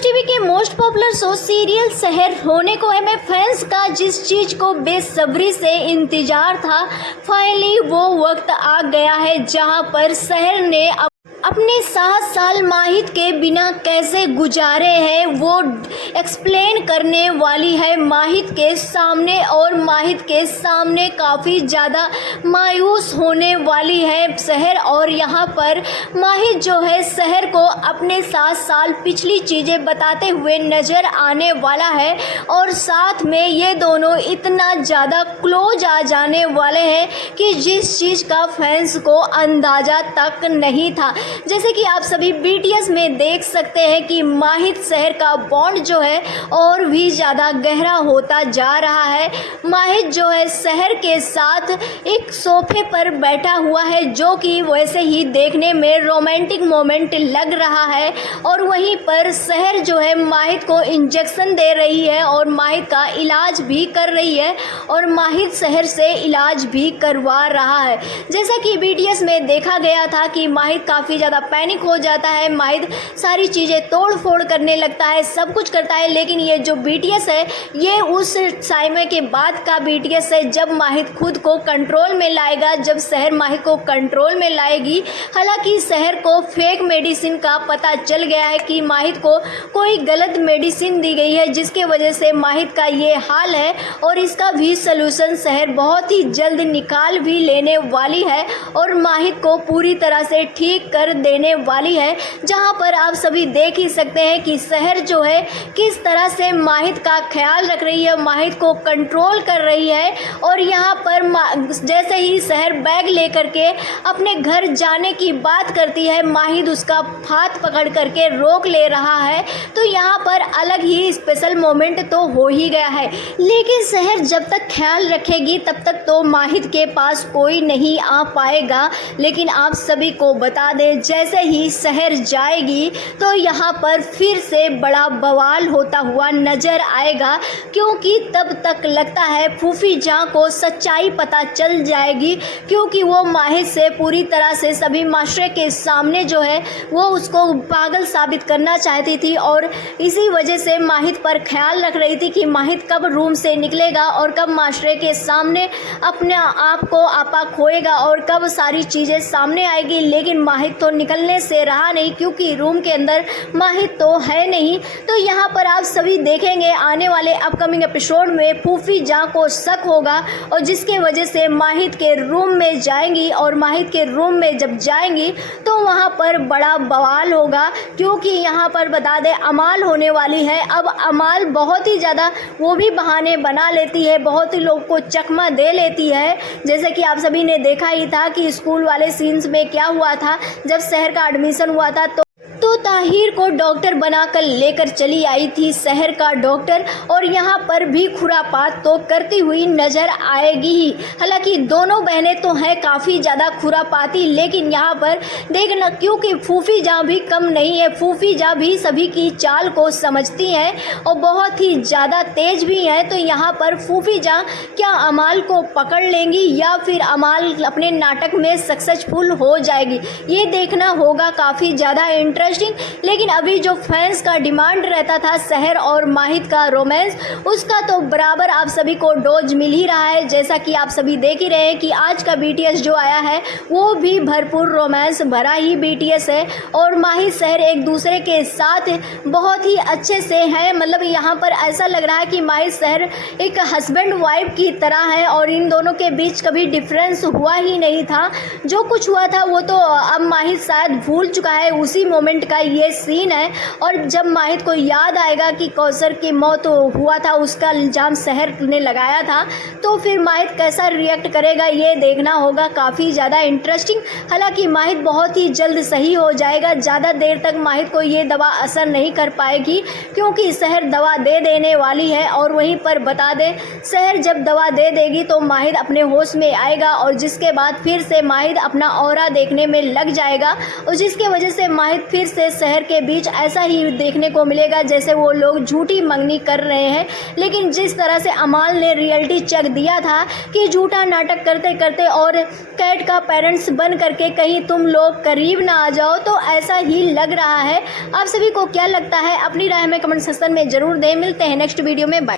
Fresh TV के most popular show serial शहर होने को है में फैंस का जिस चीज को बेसब्री से इंतजार था, फाइनली वो वक्त आ गया है जहां पर शहर ने अपने 7 साल माहिद के बिना कैसे गुजारे हैं वो एक्सप्लेन करने वाली है माहिद के सामने। और माहिद के सामने काफ़ी ज़्यादा मायूस होने वाली है शहर। और यहाँ पर माहिद जो है शहर को अपने 7 साल पिछली चीज़ें बताते हुए नज़र आने वाला है। और साथ में ये दोनों इतना ज़्यादा क्लोज आ जाने वाले हैं कि जिस चीज़ का फैंस को अंदाज़ा तक नहीं था। जैसे कि आप सभी बीटीएस में देख सकते हैं कि माहिद शहर का बॉन्ड जो है और भी ज़्यादा गहरा होता जा रहा है। माहिद जो है शहर के साथ एक सोफे पर बैठा हुआ है जो कि वैसे ही देखने में रोमांटिक मोमेंट लग रहा है। और वहीं पर शहर जो है माहिद को इंजेक्शन दे रही है और माहिद का इलाज भी कर रही है और माहिद शहर से इलाज भी करवा रहा है। जैसा कि बीटीएस में देखा गया था कि माहिद काफ़ी ज़्यादा पैनिक हो जाता है, माहिद सारी चीज़ें तोड़ फोड़ करने लगता है, सब कुछ करता है। लेकिन ये जो बीटीएस है ये उस समय के बाद का बीटीएस है जब माहिद खुद को कंट्रोल में लाएगा, जब शहर माहिद को कंट्रोल में लाएगी। हालांकि शहर को फेक मेडिसिन का पता चल गया है कि माहिद को कोई गलत मेडिसिन दी गई है जिसके वजह से माहिद का ये हाल है। और इसका भी सलूशन शहर बहुत ही जल्द निकाल भी लेने वाली है और माहिद को पूरी तरह से ठीक कर देने वाली है। जहां पर आप सभी देख ही सकते हैं कि शहर जो है किस तरह से माहिद का ख्याल रख रही है, माहिद को कंट्रोल कर रही है। और यहां पर जैसे ही शहर बैग लेकर के अपने घर जाने की बात करती है, माहिद उसका हाथ पकड़ करके रोक ले रहा है। तो यहां पर अलग ही स्पेशल मोमेंट तो हो ही गया है। लेकिन शहर जब तक ख्याल रखेगी तब तक तो माहिद के पास कोई नहीं आ पाएगा। लेकिन आप सभी को बता दें जैसे ही शहर जाएगी तो यहाँ पर फिर से बड़ा बवाल होता हुआ नजर आएगा, क्योंकि तब तक लगता है फूफी जान को सच्चाई पता चल जाएगी। क्योंकि वो माहिद से पूरी तरह से सभी माशरे के सामने जो है वो उसको पागल साबित करना चाहती थी और इसी वजह से माहिद पर ख्याल रख रही थी कि माहिद कब रूम से निकलेगा और कब माशरे के सामने अपने आप को आपा खोएगा और कब सारी चीज़ें सामने आएगी। लेकिन माहिद तो निकलने से रहा नहीं क्योंकि रूम के अंदर माहिद तो है नहीं। तो यहाँ पर आप सभी देखेंगे आने वाले अपकमिंग एपिसोड में फूफी जान को शक होगा और जिसके वजह से माहिद के रूम में जाएंगी। और माहिद के रूम में जब जाएंगी तो वहाँ पर बड़ा बवाल होगा, क्योंकि यहाँ पर बता दें अमाल होने वाली है। अब अमाल बहुत ही ज़्यादा वो भी बहाने बना लेती है, बहुत ही लोग को चकमा दे लेती है। जैसे कि आप सभी ने देखा ही था कि स्कूल वाले सीन्स में क्या हुआ था जब शहर का एडमिशन हुआ था तो ताहिर को डॉक्टर बनाकर लेकर चली आई थी शहर का डॉक्टर। और यहाँ पर भी खुरापात तो करती हुई नजर आएगी ही। हालांकि दोनों बहनें तो हैं काफ़ी ज़्यादा खुरापाती, लेकिन यहाँ पर देखना क्योंकि फूफी जान भी कम नहीं है, फूफी जान भी सभी की चाल को समझती हैं और बहुत ही ज़्यादा तेज भी हैं। तो यहाँ पर फूफी जान क्या अमाल को पकड़ लेंगी या फिर अमाल अपने नाटक में सक्सेसफुल हो जाएगी, ये देखना होगा काफ़ी ज़्यादा इंटरेस्टिंग। लेकिन अभी जो फैंस का डिमांड रहता था शहर और माहिद का रोमांस, उसका तो बराबर आप सभी को डोज मिल ही रहा है। जैसा कि आप सभी देख ही रहे हैं कि आज का बीटीएस जो आया है वो भी भरपूर रोमांस भरा ही बीटीएस है। और माहिद शहर एक दूसरे के साथ बहुत ही अच्छे से हैं। मतलब यहाँ पर ऐसा लग रहा है कि माहिद शहर एक हस्बैंड वाइफ की तरह है और इन दोनों के बीच कभी डिफरेंस हुआ ही नहीं था। जो कुछ हुआ था वो तो अब माहिद शायद भूल चुका है, उसी मोमेंट का ये सीन है। और जब माहिद को याद आएगा कि कौसर की मौत हुआ था, उसका इल्जाम शहर ने लगाया था, तो फिर माहिद कैसा रिएक्ट करेगा ये देखना होगा, काफ़ी ज़्यादा इंटरेस्टिंग। हालांकि माहिद बहुत ही जल्द सही हो जाएगा, ज़्यादा देर तक माहिद को ये दवा असर नहीं कर पाएगी क्योंकि शहर दवा दे देने वाली है। और वहीं पर बता दें शहर जब दवा दे देगी तो माहिद अपने होश में आएगा और जिसके बाद फिर से माहिद अपना ऑरा देखने में लग जाएगा और जिसके वजह से माहिद फिर से से शहर के बीच ऐसा ही देखने को मिलेगा जैसे वो लोग झूठी मंगनी कर रहे हैं। लेकिन जिस तरह से अमाल ने रियलिटी चेक दिया था कि झूठा नाटक करते करते और कैट का पेरेंट्स बन करके कहीं तुम लोग करीब ना आ जाओ, तो ऐसा ही लग रहा है। आप सभी को क्या लगता है? अपनी राय हमें कमेंट सेक्शन में ज़रूर दें। मिलते हैं नेक्स्ट वीडियो में। बाय।